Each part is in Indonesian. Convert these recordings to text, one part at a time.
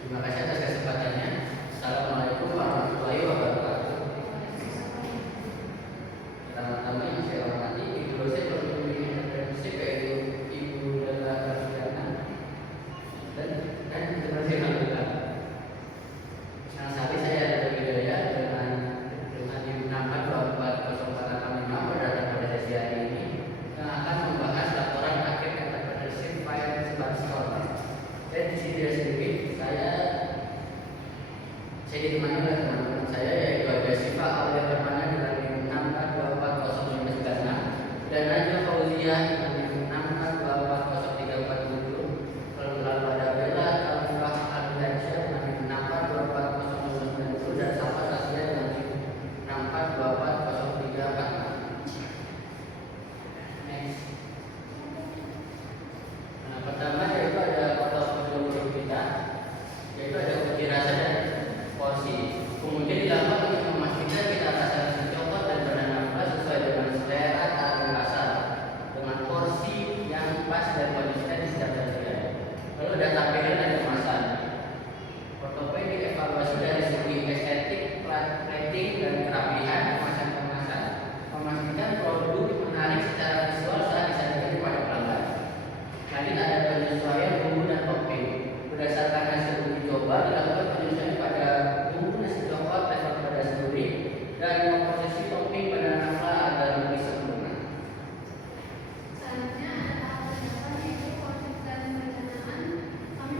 Terima kasih atas kesempatannya. Assalamualaikum warahmatullahi wabarakatuh. Pertama-tama yang saya hormati Ibu dosen Pembimbing Internship yaitu Ibu Dela Raffiana dan seperti alhamdulillah. Senang sekali saya ada Hidayah dengan Ibu Nama 24045 berdatang pada sesi hari ini yang akan membahas laporan akhir entrepreneurship finance sekolah. Dan di sini sedikit saya ditemani oleh teman-teman saya yaitu ada Syifa Aulia Permana dengan NIM 6424019 dan Najwa Fauzia dengan NIM 6424037, lalu ada Bella Khalifah Al-Dansya dengan NIM 6424090 dan Safa Tasya dengan NIM 6420346. Next. Nah, pertama yaitu ada portofolio guru kita, yaitu ada uji rasa dan porsi. Kemudian dilakukan untuk memastikan kita rasa nasi coklat dan banana sesuai dengan selera dan rasa dengan porsi yang pas dan konsisten di setiap sajian. Lalu data pilihan dan kemasan. Portofolio dievaluasi dari segi estetik, plating dan kerapihan kemasan-kemasan, memastikan produk menarik secara visual saat disajikan kepada pelanggan. Lanjut ada penyesuaian bumbu dan topping. Berdasarkan hasil uji coba dilakukan penyesuaian pada bumbu nasi coklat level pedas gurih dan komposisi topping pada nafla agar lebih sempurna. Selanjutnya ada tahap 8 yaitu konsep dan perencanaan. Kami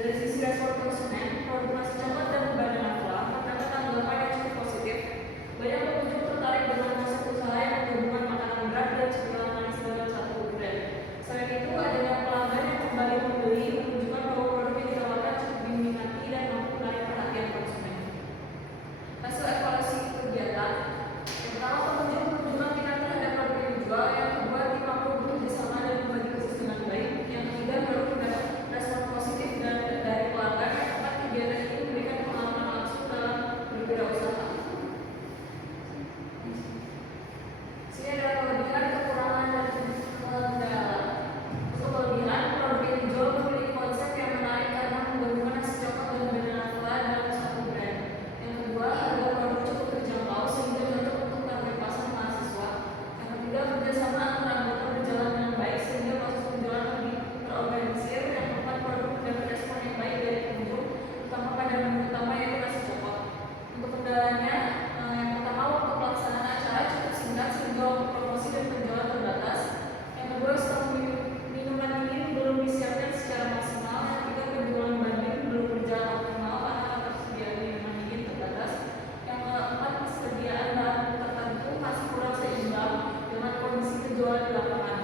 Dari sisi respon konsumen, produk nasi coklat dan banana fla mendapat tanggapan yang cukup positif. Banyak pengunjung tertarik dengan konsep usaha yang menggabungkan makanan berat dan cemilan manis dalam satu brand. Selain itu, adanya pelanggan yang kembali membeli menunjukkan bahwa produk yang ditawarkan cukup diminati dan mampu menarik perhatian konsumen. Hasil evaluasi kegiatan, yang pertama pengunjung menunjukkan minat terhadap produk yang dijual, yang kedua tim mampu bekerja sama dan membagi bisnis dengan baik, yang ketiga baru mendapat respon positif dan dari pelanggan, yang keempat kegiatan ini memberikan pengalaman langsung dalam berwirausaha. Sini adalah kelebihan, kekurangan, dan kendala. Untuk kelebihan, produk yang dijual memiliki konsep yang menarik karena menggabungkan nasi coklat dan banana fla dalam satu brand. Yang kedua, harga produk cukup terjangkau sehingga cocok untuk target pasar mahasiswa. Yang ketiga, kerjasama antara anggota berjalan dengan baik sehingga proses penjualan lebih terorganisir. Yang keempat, produk mendapat respon yang baik dari pengunjung, terutama pada menu utama yaitu nasi coklat. Untuk kendalanya, yang pertama waktu pelaksanaan acara cukup singkat sehingga waktu promosi dan penjualan terbatas. Yang kedua, stok minuman dingin belum disiapkan secara maksimal. Yang ketiga, penjualan banding belum berjalan optimal karena ketersediaan minuman dingin terbatas. Yang keempat, persediaan bahan tertentu masih kurang seimbang dengan kondisi penjualan di lapangan.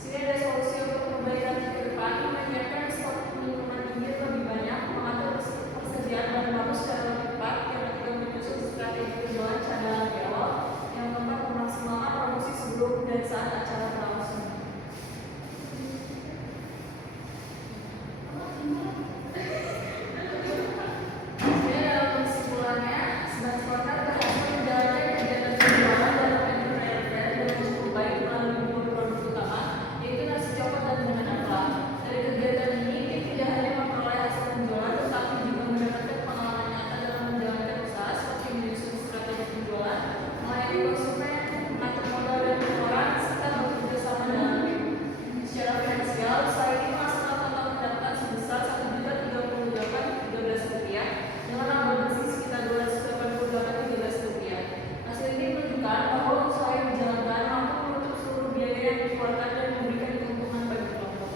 Sini ada solusi untuk perbaikan ke depan, menyiapkan stok minuman dingin lebih banyak, mengatur persediaan bahan baku secara lebih tepat. Yang ketiga, menyusun strategi penjualan cadangan di awal. Yang keempat, memaksimalkan promosi sebelum dan saat acara berlangsung. Ini adalah kesimpulannya, Smart Corner berhasil menjalankan kegiatan penjualan dalam enterprise dengan cukup baik melalui dua produk utama, yaitu nasi coklat dan banana fla. Dari kegiatan ini, tim tidak hanya memperoleh hasil penjualan, tetapi juga mendapatkan pengalaman nyata dalam menjalankan usaha seperti menyusun strategi penjualan, melayani konsumen, mengatur modal dan pengeluaran, serta bekerja sama dalam tim. Secara finansial, usaha ini menghasilkan total pendapatan sebesar Rp1.038.13 dengan laba bersih sekitar Rp288.13. Hasil ini menunjukkan bahwa usaha yang dijalankan mampu menutup seluruh biaya yang dikeluarkan dan memberikan keuntungan bagi kelompok.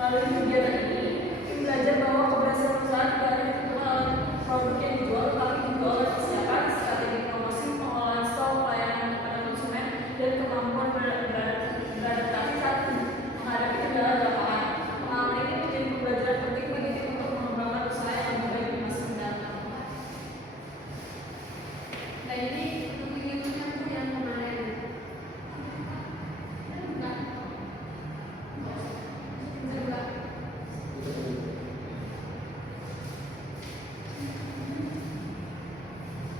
Melalui kegiatan ini, tim belajar bahwa keberhasilan usaha tidak hanya ditentukan oleh produk yang dijual, tetapi juga oleh kesiapan, strategi promosi, pengelolaan stok, pelayanan kepada konsumen, dan kemampuan beradaptasi saat menghadapi kendala di lapangan. Pengalaman ini menjadi pembelajaran penting bagi tim untuk mengembangkan usaha yang lebih baik di masa mendatang. Nah, ini ilmunya tuh yang kemarin.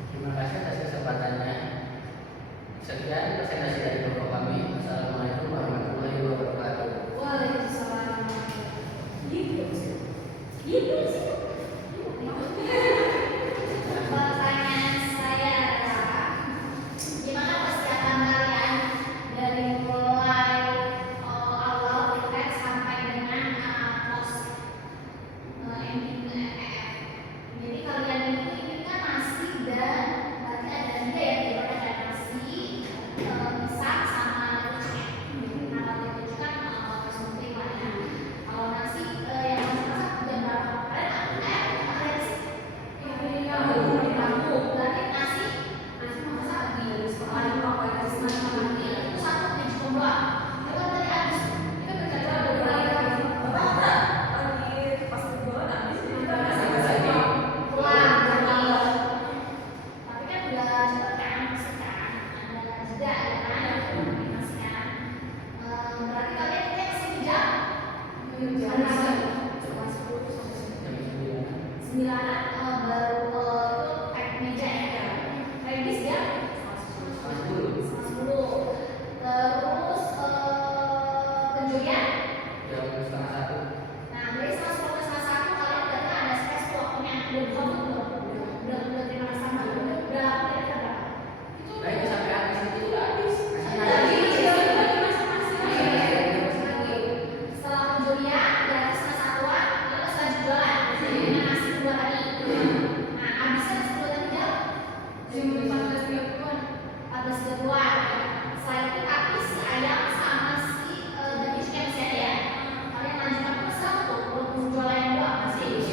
Terima kasih atas kesempatannya. Sekian presentasi dari Bapak kami. Assalamualaikum warahmatullahi wabarakatuh. Waalaikumsalam. Gitu sih. Pertanyaan saya adalah, gimana persiapan kalian dari mulai awal retret sampai dengan post ending EF? Jadi kalian ini kan nasi dan berarti ada tiga ya, jadi ada nasi, pisang sama kucing. Nah kalau itu kan konsumtif lah ya. Kalau nasi yang masak jam berapa? Kalian sih? Berarti nasi masak di sekolah itu satu di jumlah. Itu kan tadi habis. Itu berarti ada berapa? Pas penjualan habis Pulang lagi. Tapi kan udah cepet kan, pasti kan ada jeda ya kan, nasi kan. Berarti kalian ini kesini jam jam 9 baru itu pack meja ya. Ladies jam 10. Terus penjualan Jam setengah satu. nah dari 11 kalian berarti ada space waktunya udah buka udah terima sama udah berapa Nah itu sampai habis itu udah habis. setelah penjualan dari setengah satuan terus lanjut jualan dengan nasi dua tadi. Nah habisnya sebelum jam 14.30-an. Setelah itu tapi si ayam sama si daging chicken ya. Kalian lanjutkan pesan tuh buat penjualan yang dua masih.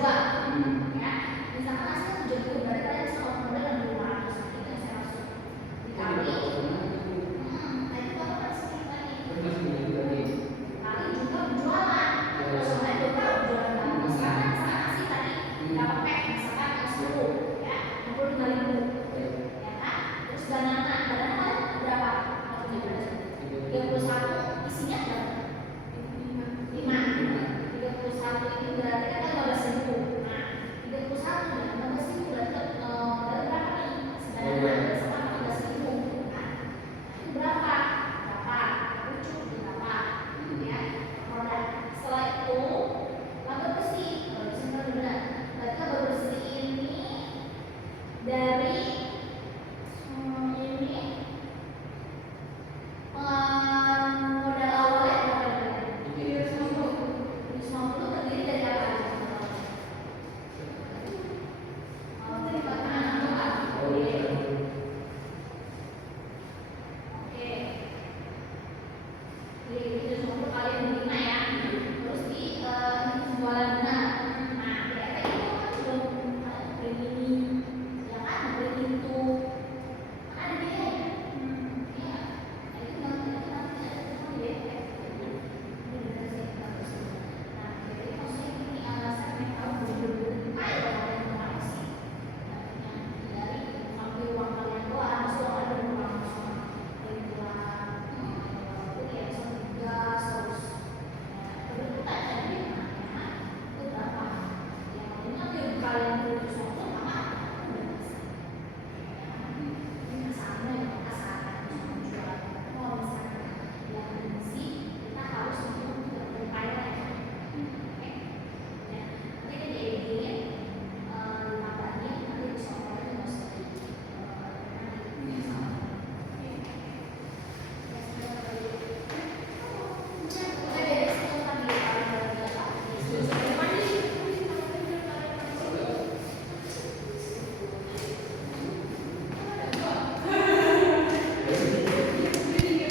kedua